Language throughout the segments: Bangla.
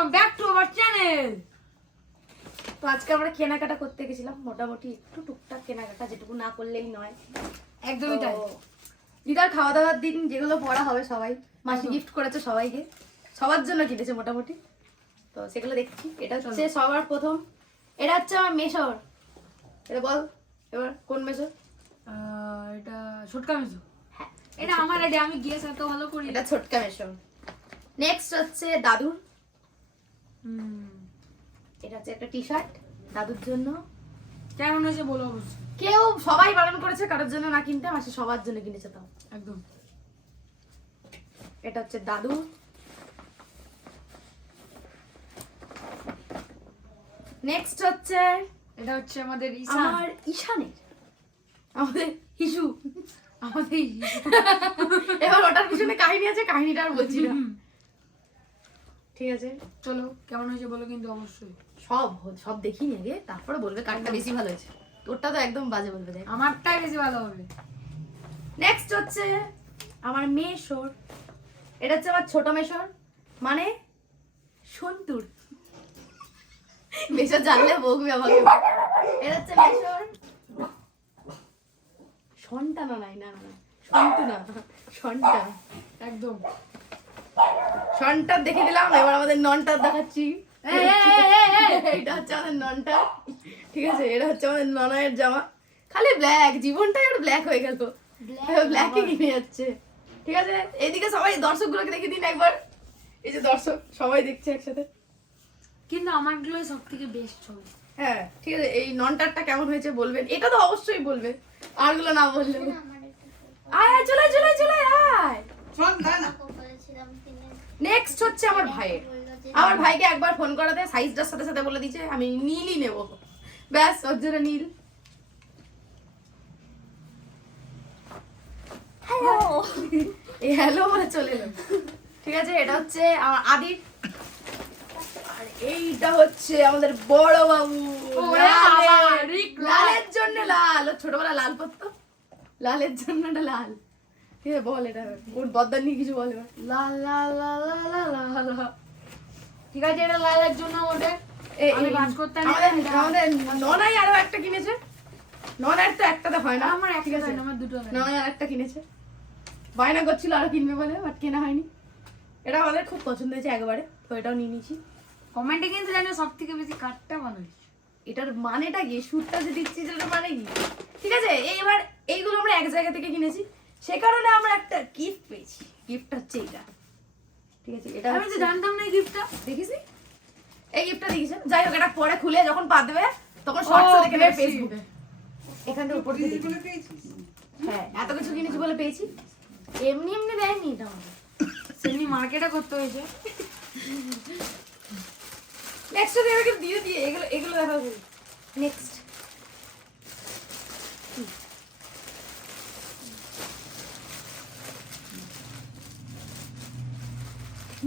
Welcome back to our channel. তো আজকে আমরা কেনাকাটা করতে গেছিলাম, মোটামুটি একটু টুকটাক কেনাকাটা, যেটুকু না করলেই নয়। একদমই তাই। দিদার খাওয়া দাওয়ার দিন যেগুলো পড়া হবে সবাই, মাসি গিফট করেছে সবাইকে, সবার জন্য কিনেছে মোটামুটি, তো সেগুলো দেখছি। এটা হচ্ছে সবার প্রথম, এটা হচ্ছে আমার মেশর। এটা বল এবার কোন মেশর? এটা ছোটকা মেজো। হ্যাঁ, এটা আমার আইডি, আমি গিয়েস এত ভালো করি। এটা ছোটকা মেশর। নেক্সট হচ্ছে দাদুর, এটা হচ্ছে একটা টি শার্ট দাদুর জন্য। কেমন হয়েছে বলো অবশ্যই। কেউ সবাই বারণ করেছে কারোর জন্য না কিনতে, মাসি সবার জন্য কিনেছে তাও একদম। এটা হচ্ছে দাদু। নেক্সট হচ্ছে এটা হচ্ছে আমাদের আমার ঈশানের, আমাদের হিসু, আমাদের এবার ওটার পিছনে কাহিনী আছে, কাহিনীটা আর বলছি না, ঠিক আছে? চলো কেমন হয়েছে বলো কিন্তু অবশ্যই। সব দেখিনি আগে, তারপরে বলবে কারটা বেশি ভালো হয়েছে। তোরটা তো একদম বাজে বলবে, দেখ। আমারটাই বেশি ভালো হবে। নেক্সট হচ্ছে আমার মেশর, এটা হচ্ছে আমার ছোট মেশর, মানে সন্তুর। মেশর জানলে বকবে আমাকে। এটা হচ্ছে মেশর সন্তা, না নাই না না সন্তু না, সন্তা একদম। সন্টার দেখে দিলাম, এবার আমাদের ননটার দেখাচ্ছি। এটা হচ্ছে আমাদের ননটা, ঠিক আছে? এটা হচ্ছে আমাদের ননয়ের জামা, খালি ব্ল্যাক, জীবনটাই আর ব্ল্যাক হয়ে গেল, ব্ল্যাকই কিনে যাচ্ছে, ঠিক আছে? এদিকে সবাই দর্শকগুলোকে দেখে দিন একবার, এই যে দর্শক সবাই দেখছে একসাথে। কিন্তু আমারগুলোই সব থেকে বেস্ট ছবি। হ্যাঁ, ঠিক আছে। এই ননটারটা কেমন হয়েছে বলবেন, এটা তো অবশ্যই বলবে, আরগুলো না বললেও। আয় আয়, চলে চলে চলে আয়। নেক্সট হচ্ছে আমার ভাইয়ের, আমার ভাইকে একবার ফোন করাতে সাইজটার সাথে সাথে বলে দিয়েছে আমি নীলই নেব, ব্যাস ওর জন্য নীল। এই হ্যালো বলে চলে এলো, ঠিক আছে? এটা হচ্ছে আমার আদির, আর এইটা হচ্ছে আমাদের বড় বাবু। লালের জন্য লাল, ও ছোটবেলা লাল পড়তো, লালের জন্য এটা লাল, ঠিক আছে? বল এটা ওর দরদার নিয়ে কিছু বল এবার। লাল লাল লাল লাল লাল লাল। ঠিক আছে, এটা লালের জন্য ওটা আমি বাজ করতে আমাদের ননাই আরো একটা কিনেছে, ননার তো একটাতে হয় না, আমার ঠিক আছে? আমার দুটো লাগে। ননাই আর একটা কিনেছে, বায়না করছিল আরো কিনবে বলে, বাট কেনা হয়নি। এটা আমাদের খুব পছন্দ হয়েছে একবারে, তো এটাও নিয়ে নিয়েছি। কমেন্টে কিন্তু জানো সব থেকে বেশি কাটটা ভালো হয়েছে। এটার মানেটা কি, সুটটা যে দিচ্ছি সেটার মানে কি, ঠিক আছে? এইবার এইগুলো আমরা এক জায়গা থেকে কিনেছি, সে কারণে আমরা একটা গিফট পেয়েছি। গিফট হচ্ছে এটা, ঠিক আছে? এটা আমি তো জানতাম না এই গিফটটা। দেখিস, এই গিফটটা দেখিস। যাই হোক, এটা পরে খুলে যখন পা দেবে তখন শর্টসে দেখে নেবে ফেসবুকে, এখান থেকে উপর দিয়ে দেখি। হ্যাঁ, এত কিছু কিনেছি বলে পেয়েছি, এমনি এমনি দেয়নি এটা আমাদের, সেমনি মার্কেটে করতে হয়েছে। নেক্সট এবারে দিয়ে দিয়ে এগুলো এগুলো দেখা হবে। নেক্সট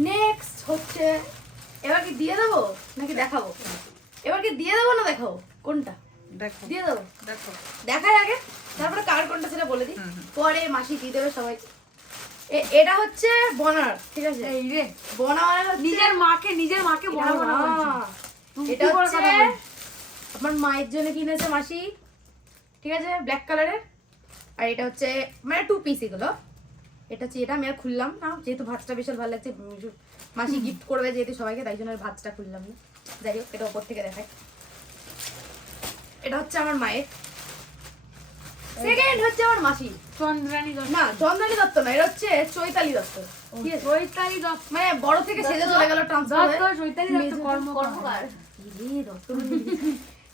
নেক্সট হচ্ছে, এবার কি দিয়ে দেবো নাকি দেখাবো? এবার কি দিয়ে দেবো না দেখাবো, কোনটা? দেখো দিয়ে দেবো, দেখো। দেখাই আগে, তারপরে কার কোনটা সেটা বলে দিই, পরে মাসি দিয়ে দেবে সবাইকে। এটা হচ্ছে বনার, ঠিক আছে? এই রে বনার নিজের মাকে বড় বড় বলছো। এটা হচ্ছে আমার মায়ের জন্য কিনেছে মাসি, ঠিক আছে? ব্ল্যাক কালারের। আর এটা হচ্ছে মানে 2 পিস এগুলো। এটা হচ্ছে, এটা আমি আর খুললাম না, যেহেতু ভাতটা বিশাল ভালো লাগছে, মাসি গিফট করবে যেহেতু সবাইকে, তাই জন্য আর ভাতটা খুললাম না। যাই হোক, এটা ওপর থেকে দেখাই। এটা হচ্ছে আমার মায়ের, সেকেন্ড হচ্ছে আমার মাসি চন্দ্রানী দত্ত। না, চন্দ্রানী দত্ত না, এটা হচ্ছে চৈতালি দত্ত। চৈতালি দত্ত মানে বড় থেকে সেজে চলে গেল ট্রান্সফার হয়ে। চৈতালি দত্ত কর্মকার।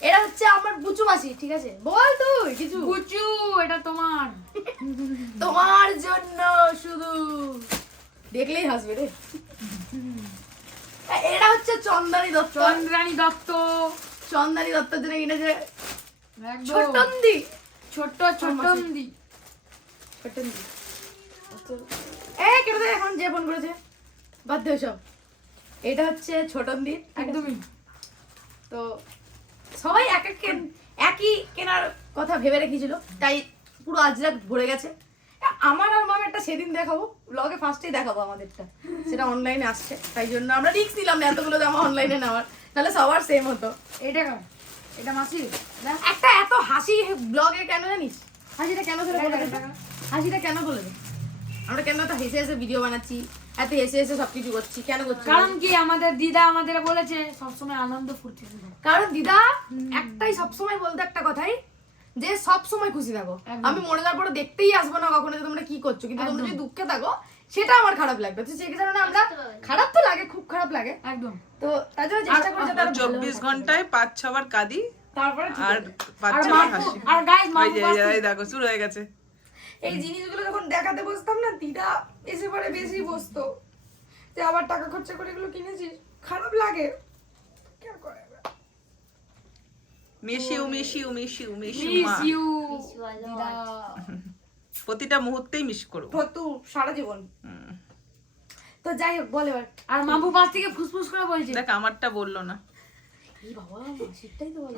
এটা হচ্ছে আমার বুচু মাসি, ঠিক আছে? বল তুই কিছু। বুচু, এটা তোমার, তোমার জন্য শুধু, দেখলেই হাসবে রে। এটা হচ্ছে চন্দ্রানী দত্ত, চন্দ্রানী দত্ত। চন্দ্রানী দত্তের জন্য কিনেছে একদম ছোটন্দি, ছোট্ট ছোটন্দি। ছোটন্দি। কেটে দে এখন, যে ফোন করেছে বাদ দে সব। এটা হচ্ছে ছোটন্দি, একদমই। তো সবাই একই কেনার কথা ভেবে রেখেছিল, তাই পুরো আজরাত ভরে গেছে। আমার আর মামেরটা সেদিন দেখাবো, ব্লগে ফার্স্টেই দেখাবো আমাদেরটা, সেটা অনলাইনে আসছে, তাই জন্য আমরা রিস্ক নিলাম না এতগুলো জামা অনলাইনে নেওয়ার, তাহলে সবার সেম হতো। এটা কার? এটা মাসি? একটা এত হাসি ব্লগে কেন জানিস? হাসিটা কেন ধরে বলে দে? হাসিটা কেন বলে দে? আমরা কেন এত হেসে হেসে ভিডিও বানাচ্ছি, এত হেসে হেসে সবকিছু করছি, কেন করছি? কারণ কি আমাদের দিদা আমাদের বলেছে সবসময় আনন্দ ফুর্তি থাকো। কারণ দিদা একটাই সবসময় বলতো একটা কথাই, যে সব সময় খুশি থাকো, আমি মরে যাওয়ার পরে দেখতেই আসবো না কখনো যে তোমরা কি করছো, কিন্তু তোমরা যদি দুঃখে থাকো সেটা আমার খারাপ লাগবে। তো সেই কারণে আমরা, খারাপ তো লাগে, খুব খারাপ লাগে একদম। তো তার জন্য চেষ্টা করি যাতে আরো ভালো 24 ঘন্টায় 5-6 বার কাঁদি তারপরে আর 5-6 বার হাসি। আর গাইস ওই যে এই দেখো শুরু হয়ে গেছে। এই জিনিসগুলো যখন দেখাতে বসতাম না, দিদা এসে পরে বেশি বসতো যে আবার টাকা খরচা করে এগুলো কিনেছিস, খারাপ লাগে, কি আর করা যাবে। মিস ইউ মা। মিস ইউ দিদা। প্রতিটা মুহূর্তেই মিস করো। ফতু সারা জীবন। তো যাই হোক, বল এবার। আর মামু পাশ থেকে ফুসফুস করে বলছে দেখ আমারটা বললো না। এই বাবা, সেটাই তো বলো।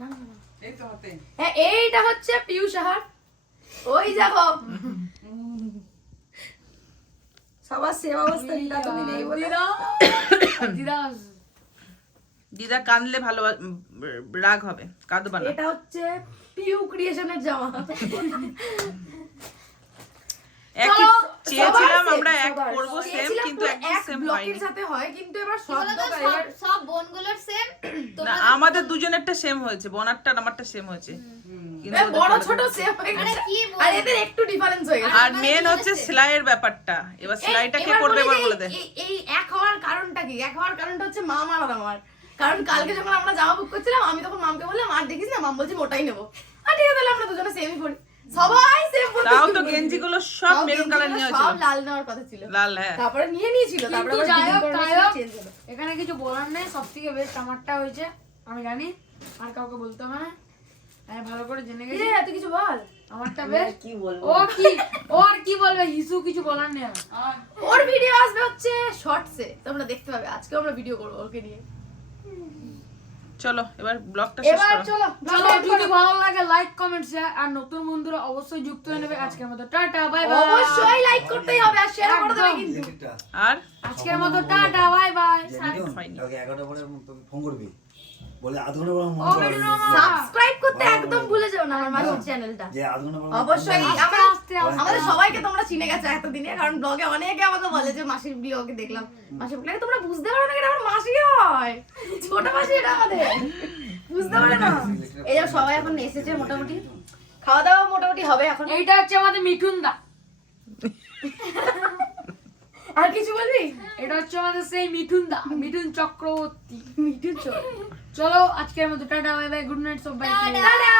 না না না, এই তো হাতে। হ্যাঁ, এইটা হচ্ছে পিয়ুষ আহার, ওই দেখো সবার সেবা অবস্থা দিদা তুমি নেই বলে। দিদা দিদা কাঁদলে ভালো রাগ হবে, কাঁদবা না। এটা হচ্ছে পিউ ক্রিয়েশনের জামা। একই চেয়েছিলাম সবার আমরা same, এক সবার। করব সেম, চেয়েছিলাম কিন্তু পুরো একদম এক সেম ব্লকের হয়নি। সাথে হয়, কিন্তু এবার সব বলো তো, এবার সব বোনগুলোর সেম, না আমাদের দুজনেরটা সেম হয়েছে, বোনারটা আর আমারটা সেম হয়েছে। কিন্তু এবার ওদের বড় আলাদা। ছোট সেম হয়ে আরে গেছে, কি বল- আর এদের একটু ডিফারেন্স হয়ে গেছে। আর মেন হচ্ছে সেলাইয়ের ব্যাপারটা। এবার সেলাইটা কে এবার করবে বলি এবার যে বলে দে। এই এক হওয়ার কারণটা কি? এক হওয়ার কারণটা হচ্ছে মাম আর আমার। কারণ কালকে যখন আমরা জামা বুক করছিলাম, আমি তখন মামকে বললাম, আর দেখিস না, মাম বলছি ওটাই নেবো। আর ঠিক আছে, তাহলে আমরা দুজনে সেমই পড়ি, সবাই সেম পড়তে তাও শুরু তো করে গেঞ্জিগুলো দিয়েছি। সব তাও মেরুন কালার নিয়ে গেঞ্জিগুলো হয়েছিল। সব লাল নেওয়ার কথা ছিল, লাল, হ্যাঁ। তারপরে নিয়ে নিয়েছিল, তারপরে কিন্তু আবার যাই ডিলিট হোক, করে তাই নিয়েছিল, হোক, চেঞ্জ হলো। এখানে কিছু বলার নেই, সব থেকে বেস্ট আমারটা হয়েছে, আমি জানি, আর কাউকে বলতে হবে না, আমি ভালো করে জেনে গেছি। কিরে, তুই কিছু বল। আমারটা বেস্ট। ও কি, ও আর কি বলবে, হিসু কিছু বলার নেই আমার। ওর ভিডিও আসবে হচ্ছে শর্টসে, তোমরা দেখতে পাবে। আজকে আমরা ভিডিও করবো ওকে নিয়ে। চলো এবার ব্লগটা শেষ এবার করো। চলো, চলো, যদি ভালো লাগে লাইক কমেন্ট শেয়ার, আর নতুন বন্ধুরা অবশ্যই যুক্ত হয়ে নেবে। আজকের মতো টাটা বাই বাই। অবশ্যই লাইক করতেই হবে আর শেয়ার করে দেবে একদম। কিন্তু। আর আজকের মতো টাটা বাই বাই। হয়নি। কালকে 11টা পরে তোকে ফোন করবি, বলে আধ ঘন্টা পরে ও মনে বেরু করবি মামা। সাবস্ক্রাইব করতে একদম ভুলে যেও না আমার মাসির চ্যানেলটা। যে আধ ঘন্টা পরে অবশ্যই আস্তে আমরা আস্তে আস্তে। আমাদের সবাইকে তোমরা চিনে গেছো এতদিনে, কারণ ব্লগে অনেকে আমাকে বলে যে মাসির ব্লগে দেখলাম, মাসির ব্লগে তোমরা বুঝতে পারো না এটা আমার মাসি হয়, ছোট মাসি এটা আমাদের, বুঝতে পারে না। এই যে সবাই এখন এসেছে, মোটামুটি খাওয়া দাওয়া মোটামুটি হবে এখন। এইটা হচ্ছে আমাদের মিঠুন দা। আর কিছু বলবি? এটা হচ্ছে আমাদের সেই মিঠুন দা, মিঠুন চক্রবর্তী। মিঠু চল, চলো আজকের মতো tata bye bye, good night সবাইকে। টাটা।